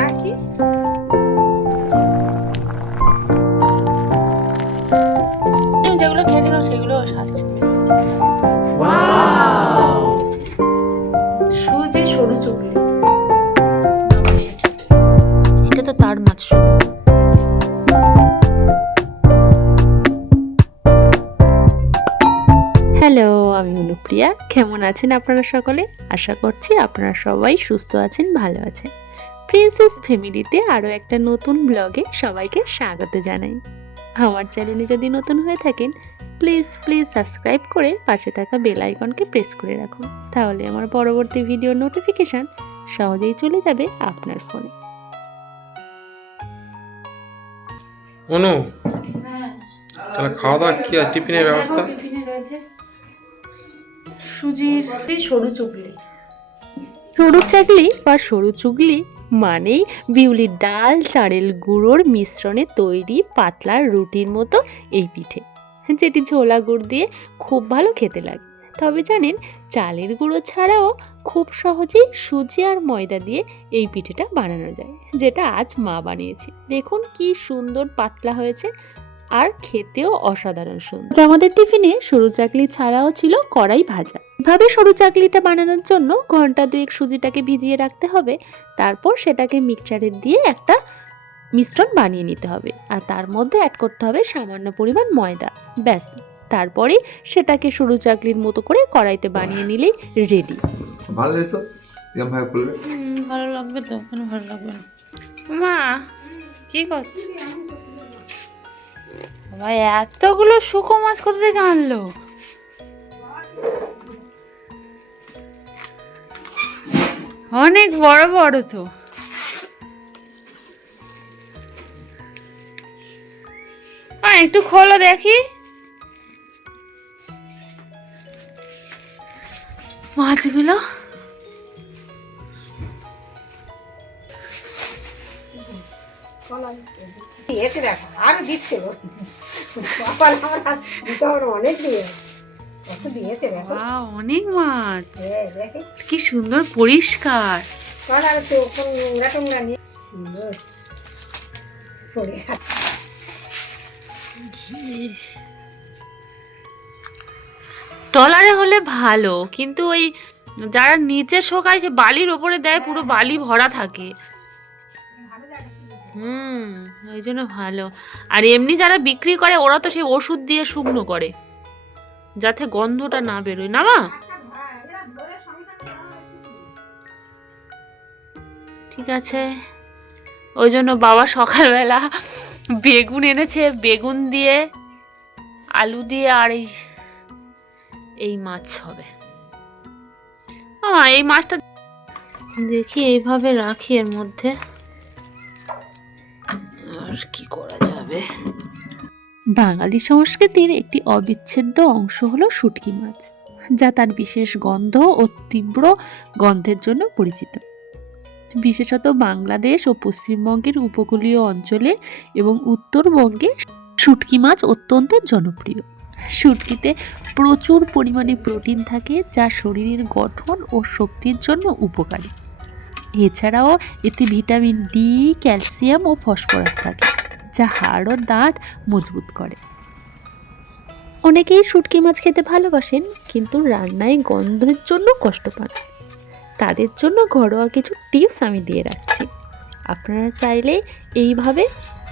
রাখি। যেগুলো খেয়েছিলাম সেগুলো সাজছে। সুজি সরু চুগলি, এটা তো তার মাছ। হ্যালো, আমি অনুপ্রিয়া। কেমন আছেন আপনারা সকলে? আশা করছি আপনারা সবাই সুস্থ আছেন, ভালো আছেন। প্রিন্সেস ফ্যামিলিতে আরও একটা নতুন ব্লগে সবাইকে স্বাগত জানাই। আমার চ্যানেলে যদি নতুন হয়ে থাকেন প্লিজ সাবস্ক্রাইব করে পাশে থাকা বেল আইকনকে প্রেস করে রাখুন, তাহলে আমার পরবর্তী ভিডিওর নোটিফিকেশান সহজেই চলে যাবে আপনার ফোনে। অনু, তাহলে খাওয়া দাওয়া কি আর টিফিনের ব্যবস্থা? টিফিনে রয়েছে সুজির সরু চুগলি। সরু চাগলি বা সরু চুগলি মানেই বিউলির ডাল চালের গুঁড়োর মিশ্রণে তৈরি পাতলা রুটির মতো এই পিঠে, যেটি ছোলা গুড় দিয়ে খুব ভালো খেতে লাগে। তবে জানেন, চালের গুঁড়ো ছাড়াও খুব সহজেই সুজি আর ময়দা দিয়ে এই পিঠেটা বানানো যায়, যেটা আজ মা বানিয়েছে। দেখুন কি সুন্দর পাতলা হয়েছে আর খেতেও অসাধারণ সুন্দর। আমাদের টিফিনে সরু চাকলি ছাড়াও ছিল কড়াই ভাজা। এভাবে সরু চাকলিটা বানানোর জন্য ঘন্টা দুয়েক সুজিটাকে ভিজিয়ে রাখতে হবে, তারপর সেটাকে মিক্সচারে দিয়ে একটা মিশ্রণ বানিয়ে নিতে হবে, আর তার মধ্যে অ্যাড করতে হবে সামান্য পরিমাণ ময়দা। ব্যাস, তারপরে সেটাকে সরু চাকলির মতো করে কড়াইতে বানিয়ে নিলেই রেডি। ভালো তো ভাবে করলে ভালো লাগবে তো, কেন ভালো লাগবে না? মা কি করছো? ভাই এতগুলো শুকো মাছ কোথা থেকে আনলো? অনেক বড় বড় তো। একটু খোলো দেখি মাছগুলো। অনেক মাছ, কি সুন্দর পরিষ্কার। ট্রলারে হলে ভালো, কিন্তু ওই যারা নিচে শোকায় সে বালির ওপরে দেয়, পুরো বালি ভরা থাকে। ওই জন্য ভালো। আর এমনি যারা বিক্রি করে ওরা তো সেই ওষুধ দিয়ে শুকনো করে যাতে গন্ধটা না বেরোয়, না মা? ঠিক আছে, ওই জন্য বাবা সকালবেলা বেগুন এনেছে, বেগুন দিয়ে আলু দিয়ে আর এই মাছ হবে। এই মাছটা দেখি এইভাবে রাখি এর মধ্যে, আর কি করা যাবে। বাঙালি সংস্কৃতির একটি অবিচ্ছেদ্য অংশ হলো শুটকি মাছ, যা তার বিশেষ গন্ধ ও তীব্র গন্ধের জন্য পরিচিত। বিশেষত বাংলাদেশ ও পশ্চিমবঙ্গের উপকূলীয় অঞ্চলে এবং উত্তরবঙ্গে শুটকি মাছ অত্যন্ত জনপ্রিয়। শুটকিতে প্রচুর পরিমাণে প্রোটিন থাকে, যা শরীরের গঠন ও শক্তির জন্য উপকারী। এছাড়াও এতে ভিটামিন ডি, ক্যালসিয়াম ও ফসফরাস থাকে, যা হাড় ও দাঁত মজবুত করে। অনেকেই শুটকি মাছ খেতে ভালোবাসেন, কিন্তু রান্নায় গন্ধের জন্য কষ্ট পান। তাদের জন্য ঘরোয়া কিছু টিপস আমি দিয়ে রাখছি। আপনারা চাইলে এইভাবে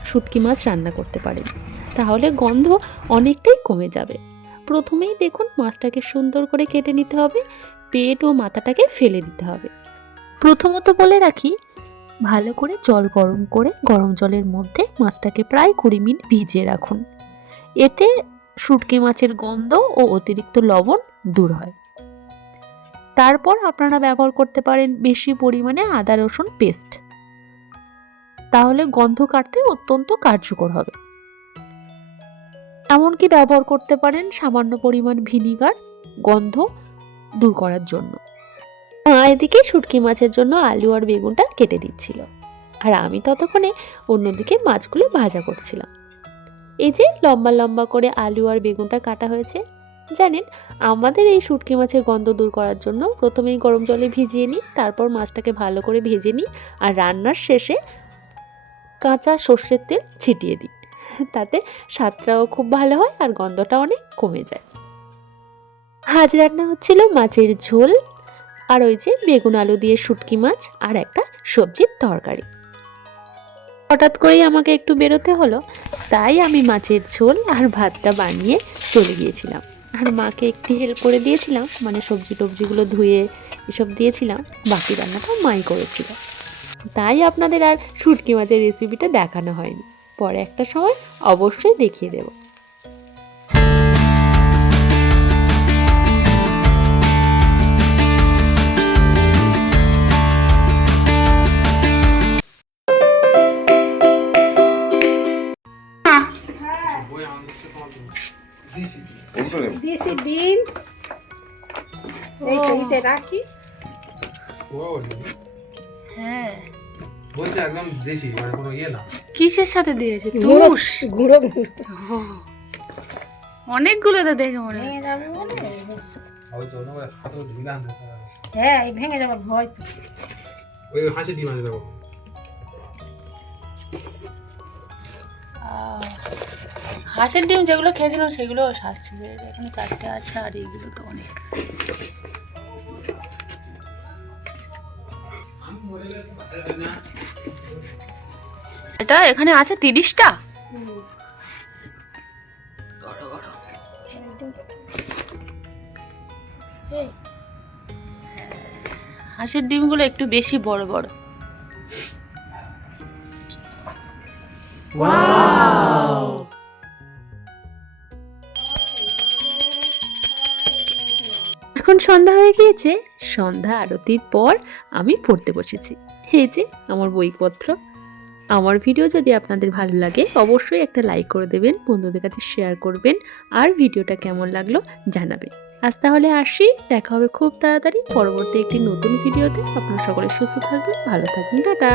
শুটকি মাছ রান্না করতে পারেন, তাহলে গন্ধ অনেকটাই কমে যাবে। প্রথমেই দেখুন, মাছটাকে সুন্দর করে কেটে নিতে হবে, পেট ও মাথাটাকে ফেলে দিতে হবে। প্রথমত বলে রাখি, ভালো করে জল গরম করে গরম জলের মধ্যে মাছটাকে প্রায় 20 মিনিট ভিজিয়ে রাখুন। এতে শুটকি মাছের গন্ধ ও অতিরিক্ত লবণ দূর হয়। তারপর আপনারা ব্যবহার করতে পারেন বেশি পরিমাণে আদা রসুন পেস্ট, তাহলে গন্ধ কাটতে অত্যন্ত কার্যকর হবে। এমনকি ব্যবহার করতে পারেন সামান্য পরিমাণ ভিনিগার, গন্ধ দূর করার জন্য। এদিকে শুটকি মাছের জন্য আলু আর বেগুনটা কেটে দিচ্ছিল, আর আমি ততক্ষণে অন্যদিকে মাছগুলো ভাজা করছিলাম। এই যে লম্বা লম্বা করে আলু আর বেগুনটা কাটা হয়েছে, জানেন, আমাদের এই শুটকি মাছের গন্ধ দূর করার জন্য প্রথমেই গরম জলে ভিজিয়ে নিই, তারপর মাছটাকে ভালো করে ভেজে নিই, আর রান্নার শেষে কাঁচা সর্ষের তেল ছিটিয়ে দিই। তাতে স্বাদটাও খুব ভালো হয় আর গন্ধটা অনেক কমে যায়। আজ রান্না হচ্ছিল মাছের ঝোল, আর ওই যে বেগুন আলু দিয়ে শুটকি মাছ আর একটা সবজির তরকারি। হঠাৎ করেই আমাকে একটু বেরোতে হলো, তাই আমি মাছের ঝোল আর ভাতটা বানিয়ে চলে গিয়েছিলাম। আর মাকে একটু হেল্প করে দিয়েছিলাম, মানে সবজি টবজিগুলো ধুয়ে এসব দিয়েছিলাম, বাকি রান্নাটা মাই করেছিল। তাই আপনাদের আর শুটকি মাছের রেসিপিটা দেখানো হয়নি, পরে একটা সময় অবশ্যই দেখিয়ে দেব। দিয়েছি ডিম, এইটা রাখি। হ্যাঁ, বলছে একদম দেশি, মানে কোনো ইয়ে না। কিসের সাথে দিয়েছে? গুঁড়ো তুষ? গুঁড়ো গুঁড়ো অনেকগুলো তো দেখে মনে হয়। ভেঙে যাবে বলে। হয়তো ওটা করে হাতে ঢিলা আনতে হবে। হ্যাঁ, এই ভেঙে যাবার ভয় তো। ওই হাসি ডিম আছে দেখো। হাঁসের ডিম যেগুলো খেয়েছিলাম সেগুলো সাজছে, এখানে 4টে আছে, আর এইগুলো তো অনেক। এটা এখানে আছে 30টা। বড় বড়। হাঁসের ডিমগুলো একটু বেশি বড় বড়। এখন সন্ধ্যা হয়ে গিয়েছে। সন্ধ্যা আরতির পর আমি পড়তে বসেছি। এই যে আমার বইপত্র। আমার ভিডিও যদি আপনাদের ভালো লাগে অবশ্যই একটা লাইক করে দেবেন, বন্ধুদের কাছে শেয়ার করবেন, আর ভিডিওটা কেমন লাগলো জানাবেন। আজ তাহলে আসি, দেখা হবে খুব তাড়াতাড়ি পরবর্তী একটি নতুন ভিডিওতে। আপনারা সকলে সুস্থ থাকবেন, ভালো থাকবেন, টাটা।